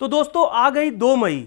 तो दोस्तों आ गई 2 मई।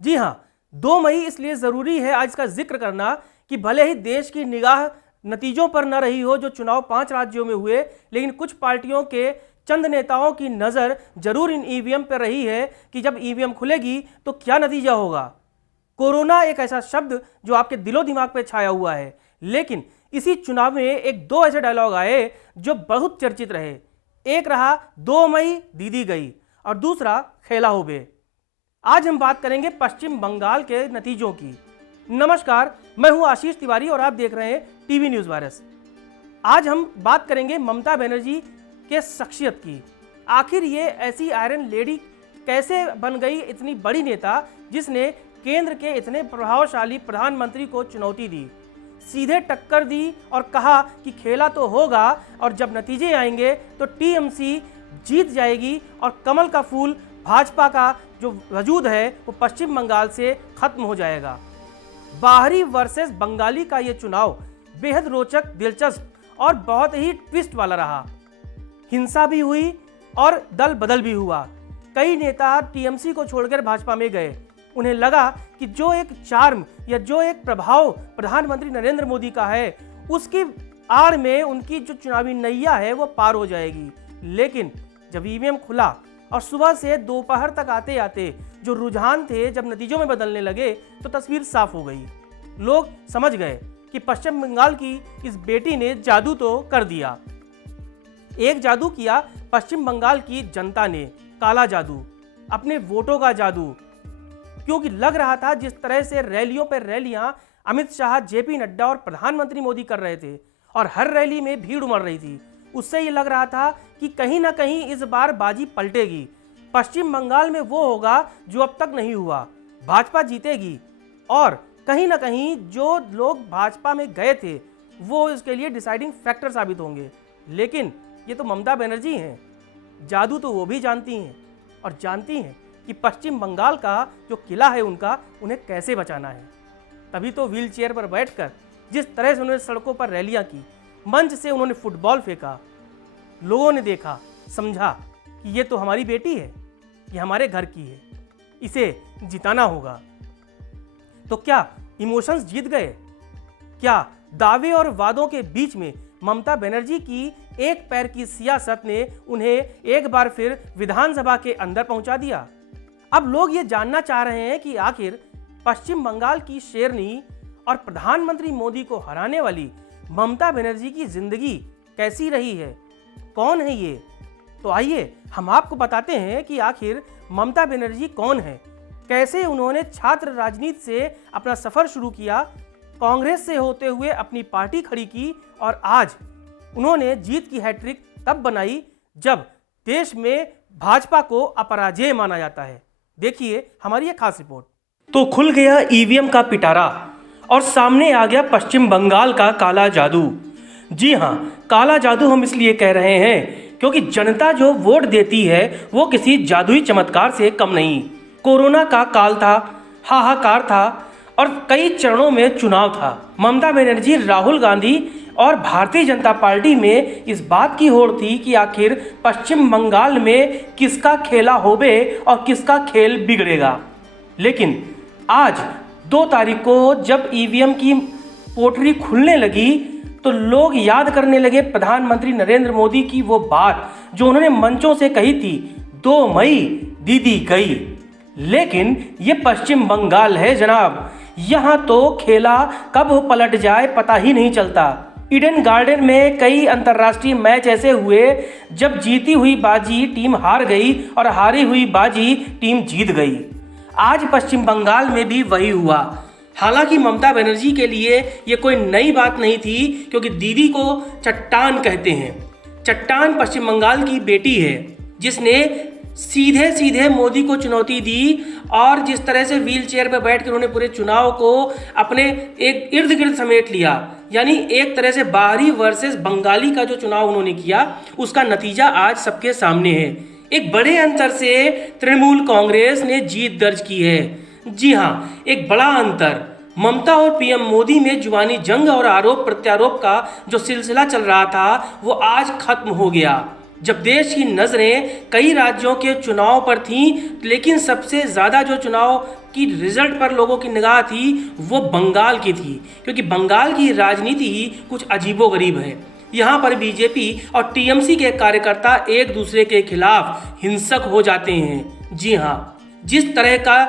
जी हाँ, 2 मई इसलिए ज़रूरी है आज का जिक्र करना कि भले ही देश की निगाह नतीजों पर न रही हो जो चुनाव 5 राज्यों में हुए, लेकिन कुछ पार्टियों के चंद नेताओं की नज़र जरूर इन ईवीएम पर रही है कि जब ईवीएम खुलेगी तो क्या नतीजा होगा। कोरोना एक ऐसा शब्द जो आपके दिलो दिमाग पे छाया हुआ है, लेकिन इसी चुनाव में एक दो ऐसे डायलॉग आए जो बहुत चर्चित रहे। एक रहा 2 मई दीदी गई और दूसरा खेला हो बे। आज हम बात करेंगे पश्चिम बंगाल के नतीजों की। नमस्कार, मैं हूं आशीष तिवारी और आप देख रहे हैं टीवी न्यूज़ वायरस। आज हम बात करेंगे ममता बनर्जी के शख्सियत की। आखिर ये ऐसी आयरन लेडी कैसे बन गई इतनी बड़ी नेता जिसने केंद्र के इतने प्रभावशाली प्रधानमंत्री को चुनौती दी, सीधे टक्कर दी और कहा कि खेला तो होगा और जब नतीजे आएंगे तो टीएमसी जीत जाएगी और कमल का फूल भाजपा का जो वजूद है वो पश्चिम बंगाल से खत्म हो जाएगा। बाहरी वर्सेस बंगाली का ये चुनाव बेहद रोचक, दिलचस्प और बहुत ही ट्विस्ट वाला रहा। हिंसा भी हुई और दल बदल भी हुआ। कई नेता टीएमसी को छोड़कर भाजपा में गए। उन्हें लगा कि जो एक चार्म या जो एक प्रभाव प्रधानमंत्री नरेंद्र मोदी का है उसकी आड़ में उनकी जो चुनावी नैया है वो पार हो जाएगी। लेकिन जब ईवीएम खुला और सुबह से दोपहर तक आते आते जो रुझान थे जब नतीजों में बदलने लगे तो तस्वीर साफ हो गई। लोग समझ गए कि पश्चिम बंगाल की इस बेटी ने जादू तो कर दिया। एक जादू किया पश्चिम बंगाल की जनता ने, काला जादू, अपने वोटों का जादू। क्योंकि लग रहा था जिस तरह से रैलियों पर रैलियां अमित शाह, जेपी नड्डा और प्रधानमंत्री मोदी कर रहे थे और हर रैली में भीड़ उमड़ रही थी, उससे ये लग रहा था कि कहीं ना कहीं इस बार बाजी पलटेगी। पश्चिम बंगाल में वो होगा जो अब तक नहीं हुआ, भाजपा जीतेगी और कहीं ना कहीं जो लोग भाजपा में गए थे वो इसके लिए डिसाइडिंग फैक्टर साबित होंगे। लेकिन ये तो ममता बनर्जी हैं, जादू तो वो भी जानती हैं और जानती हैं कि पश्चिम बंगाल का जो किला है उनका उन्हें कैसे बचाना है। तभी तो व्हील चेयर पर बैठकर जिस तरह से उन्होंने सड़कों पर रैलियां की, मंच से उन्होंने फुटबॉल फेंका, लोगों ने देखा, समझा कि ये तो हमारी बेटी है, ये हमारे घर की है, इसे जिताना होगा। तो क्या इमोशंस जीत गए? क्या दावे और वादों के बीच में ममता बनर्जी की एक पैर की सियासत ने उन्हें एक बार फिर विधानसभा के अंदर पहुंचा दिया? अब लोग ये जानना चाह रहे हैं कि आखिर पश्चिम बंगाल की शेरनी और प्रधानमंत्री मोदी को हराने वाली ममता बनर्जी की जिंदगी कैसी रही है, कौन है ये। तो आइए हम आपको बताते हैं कि आखिर ममता बनर्जी कौन है, कैसे उन्होंने छात्र राजनीति से अपना सफर शुरू किया, कांग्रेस से होते हुए अपनी पार्टी खड़ी की और आज उन्होंने जीत की हैट्रिक तब बनाई जब देश में भाजपा को अपराजेय माना जाता है। देखिए हमारी ये खास रिपोर्ट। तो खुल गया ईवीएम का पिटारा और सामने आ गया पश्चिम बंगाल का काला जादू। जी हाँ, काला जादू हम इसलिए कह रहे हैं क्योंकि जनता जो वोट देती है वो किसी जादुई चमत्कार से कम नहीं। कोरोना का काल था, हाहाकार था और कई चरणों में चुनाव था। ममता बनर्जी, राहुल गांधी और भारतीय जनता पार्टी में इस बात की होड़ थी कि आखिर पश्चिम बंगाल में किसका खेला होबे और किसका खेल बिगड़ेगा। लेकिन आज 2 तारीख को जब ईवीएम की पोटरी खुलने लगी तो लोग याद करने लगे प्रधानमंत्री नरेंद्र मोदी की वो बात जो उन्होंने मंचों से कही थी, 2 मई दीदी गई। लेकिन ये पश्चिम बंगाल है जनाब, यहाँ तो खेला कब पलट जाए पता ही नहीं चलता। ईडन गार्डन में कई अंतर्राष्ट्रीय मैच ऐसे हुए जब जीती हुई बाजी टीम हार गई और हारी हुई बाजी टीम जीत गई। आज पश्चिम बंगाल में भी वही हुआ। हालांकि ममता बनर्जी के लिए ये कोई नई बात नहीं थी क्योंकि दीदी को चट्टान कहते हैं। चट्टान पश्चिम बंगाल की बेटी है जिसने सीधे सीधे मोदी को चुनौती दी और जिस तरह से व्हील चेयर पर बैठ कर उन्होंने पूरे चुनाव को अपने एक इर्द गिर्द समेट लिया, यानी एक तरह से बाहरी वर्सेस बंगाली का जो चुनाव उन्होंने किया उसका नतीजा आज सबके सामने है। एक बड़े अंतर से तृणमूल कांग्रेस ने जीत दर्ज की है। जी हाँ, एक बड़ा अंतर। ममता और पीएम मोदी में जुबानी जंग और आरोप प्रत्यारोप का जो सिलसिला चल रहा था वो आज खत्म हो गया। जब देश की नज़रें कई राज्यों के चुनाव पर थीं, लेकिन सबसे ज़्यादा जो चुनाव की रिजल्ट पर लोगों की निगाह थी वो बंगाल की थी, क्योंकि बंगाल की राजनीति ही कुछ अजीबोगरीब है। यहाँ पर बीजेपी और टीएमसी के कार्यकर्ता एक दूसरे के खिलाफ हिंसक हो जाते हैं। जी हाँ, जिस तरह का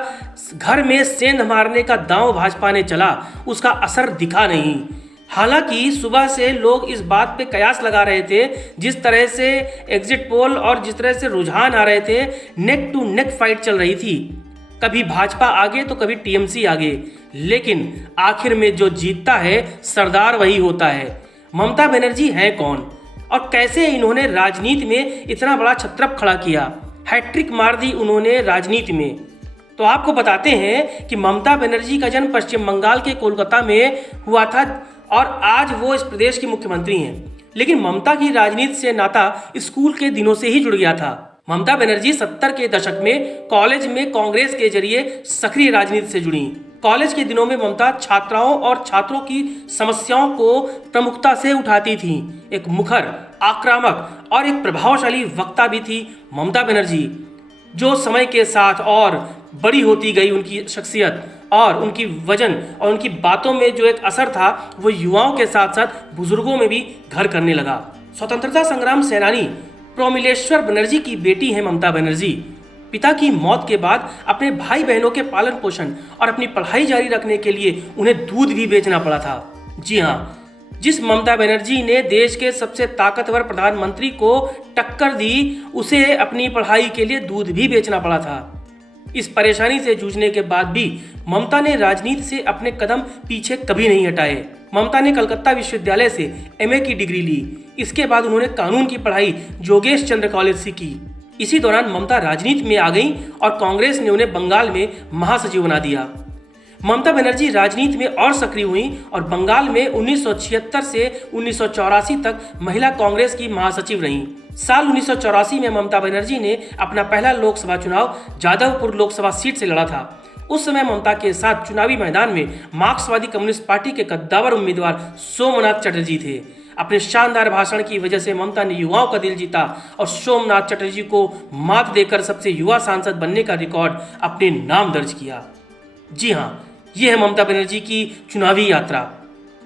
घर में सेंध मारने का दांव भाजपा ने चला, उसका असर दिखा नहीं। हालांकि सुबह से लोग इस बात पे कयास लगा रहे थे, जिस तरह से एग्जिट पोल और जिस तरह से रुझान आ रहे थे, नेक टू नेक फाइट चल रही थी, कभी भाजपा आगे तो कभी टीएमसी आगे, लेकिन आखिर में जो जीतता है सरदार वही होता है। ममता बनर्जी हैं कौन और कैसे इन्होंने राजनीति में इतना बड़ा छत्रप खड़ा किया, हैट्रिक मार दी उन्होंने राजनीति में। तो आपको बताते हैं कि ममता बनर्जी का जन्म पश्चिम बंगाल के कोलकाता में हुआ था और आज वो इस प्रदेश की मुख्यमंत्री हैं। लेकिन ममता की राजनीति से नाता स्कूल के दिनों से ही जुड़ गया था। ममता बनर्जी 70 के दशक में कॉलेज में कांग्रेस के जरिए सक्रिय राजनीति से जुड़ी। कॉलेज के दिनों में ममता छात्राओं और छात्रों की समस्याओं को प्रमुखता से उठाती थी। एक मुखर, आक्रामक और एक प्रभावशाली वक्ता भी थी ममता बनर्जी, जो समय के साथ और बड़ी होती गई उनकी शख्सियत और उनकी वजन और उनकी बातों में जो एक असर था वो युवाओं के साथ साथ बुजुर्गों में भी घर करने लगा। स्वतंत्रता संग्राम सेनानी प्रोमिलेश्वर बनर्जी की बेटी हैं ममता बनर्जी। पिता की मौत के बाद अपने भाई बहनों के पालन पोषण और अपनी पढ़ाई जारी रखने के लिए उन्हें दूध भी बेचना पड़ा था। जी हाँ, जिस ममता बनर्जी ने देश के सबसे ताकतवर प्रधानमंत्री को टक्कर दी, उसे अपनी पढ़ाई के लिए दूध भी बेचना पड़ा था। इस परेशानी से जूझने के बाद भी ममता ने राजनीति से अपने कदम पीछे कभी नहीं हटाए। ममता ने कलकत्ता विश्वविद्यालय से एमए की डिग्री ली। इसके बाद उन्होंने कानून की पढ़ाई जोगेश चंद्र कॉलेज से की। इसी दौरान ममता राजनीति में आ गईं और कांग्रेस ने उन्हें बंगाल में महासचिव बना दिया। ममता बनर्जी राजनीति में और सक्रिय हुई और बंगाल में 1976 से 1984 तक महिला कांग्रेस की महासचिव रहीं। साल 1984 में ममता बनर्जी ने अपना पहला लोकसभा चुनाव जादवपुर लोकसभा सीट से लड़ा था। उस समय ममता के साथ चुनावी मैदान में मार्क्सवादी कम्युनिस्ट पार्टी के कद्दावर उम्मीदवार सोमनाथ चटर्जी थे। अपने शानदार भाषण की वजह से ममता ने युवाओं का दिल जीता और सोमनाथ चटर्जी को मात देकर सबसे युवा सांसद बनने का रिकॉर्ड अपने नाम दर्ज किया। जी हाँ, ये है ममता बनर्जी की चुनावी यात्रा।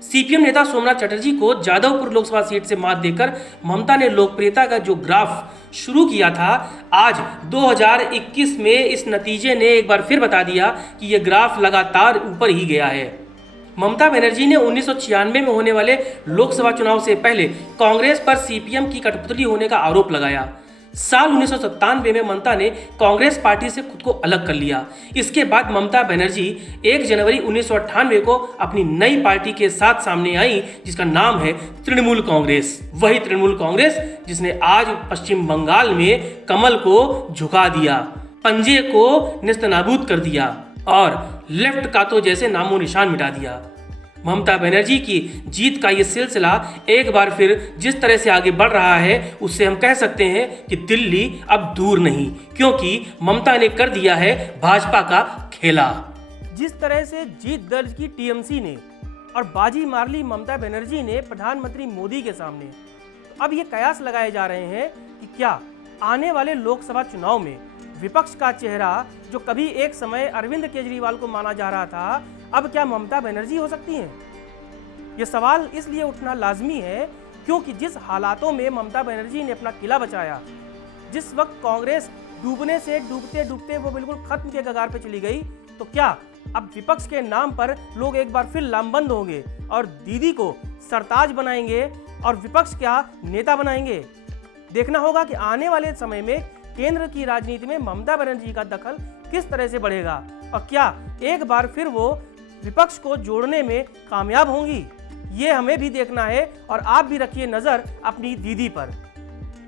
सीपीएम नेता सोमनाथ चटर्जी को जादवपुर लोकसभा सीट से मात देकर ममता ने लोकप्रियता का जो ग्राफ शुरू किया था, आज 2021 में इस नतीजे ने एक बार फिर बता दिया कि ये ग्राफ लगातार ऊपर ही गया है। ममता बनर्जी ने 1996 में होने वाले लोकसभा चुनाव से पहले कांग्रेस पर सीपीएम की कठपुतली होने का आरोप लगाया। साल 1997 में ममता ने कांग्रेस पार्टी से खुद को अलग कर लिया। इसके बाद ममता बनर्जी 1 जनवरी 1998 को अपनी नई पार्टी के साथ सामने आई, जिसका नाम है तृणमूल कांग्रेस। वही तृणमूल कांग्रेस जिसने आज पश्चिम बंगाल में कमल को झुका दिया, पंजे को नेस्तनाबूद कर दिया और लेफ्ट का तो जैसे नामो निशान मिटा दिया। ममता बनर्जी की जीत का ये सिलसिला एक बार फिर जिस तरह से आगे बढ़ रहा है, उससे हम कह सकते हैं कि दिल्ली अब दूर नहीं, क्योंकि ममता ने कर दिया है भाजपा का खेला। जिस तरह से जीत दर्ज की टीएमसी ने और बाजी मार ली ममता बनर्जी ने प्रधानमंत्री मोदी के सामने, अब ये कयास लगाए जा रहे हैं कि क्या आने वाले लोकसभा चुनाव में विपक्ष का चेहरा, जो कभी एक समय अरविंद केजरीवाल को माना जा रहा था, अब क्या ममता बनर्जी हो सकती हैं? ये सवाल इसलिए उठना लाजमी है क्योंकि जिस हालातों में ममता बनर्जी ने अपना किला बचाया, जिस वक्त कांग्रेस डूबने से डूबते डूबते वो बिल्कुल खत्म के कगार पे चली गई, तो क्या अब विपक्ष के नाम पर लोग एक बार फिर लामबंद होंगे और दीदी को सरताज बनाएंगे और विपक्ष क्या नेता बनाएंगे? देखना होगा कि आने वाले समय में केंद्र की राजनीति में ममता बनर्जी का दखल किस तरह से बढ़ेगा और क्या एक बार फिर वो विपक्ष को जोड़ने में कामयाब होंगी। ये हमें भी देखना है और आप भी रखिए नजर अपनी दीदी पर।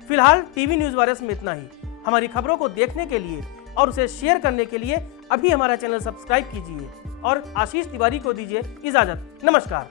फिलहाल टीवी न्यूज़ वायरस में इतना ही। हमारी खबरों को देखने के लिए और उसे शेयर करने के लिए अभी हमारा चैनल सब्सक्राइब कीजिए और आशीष तिवारी को दीजिए इजाजत। नमस्कार।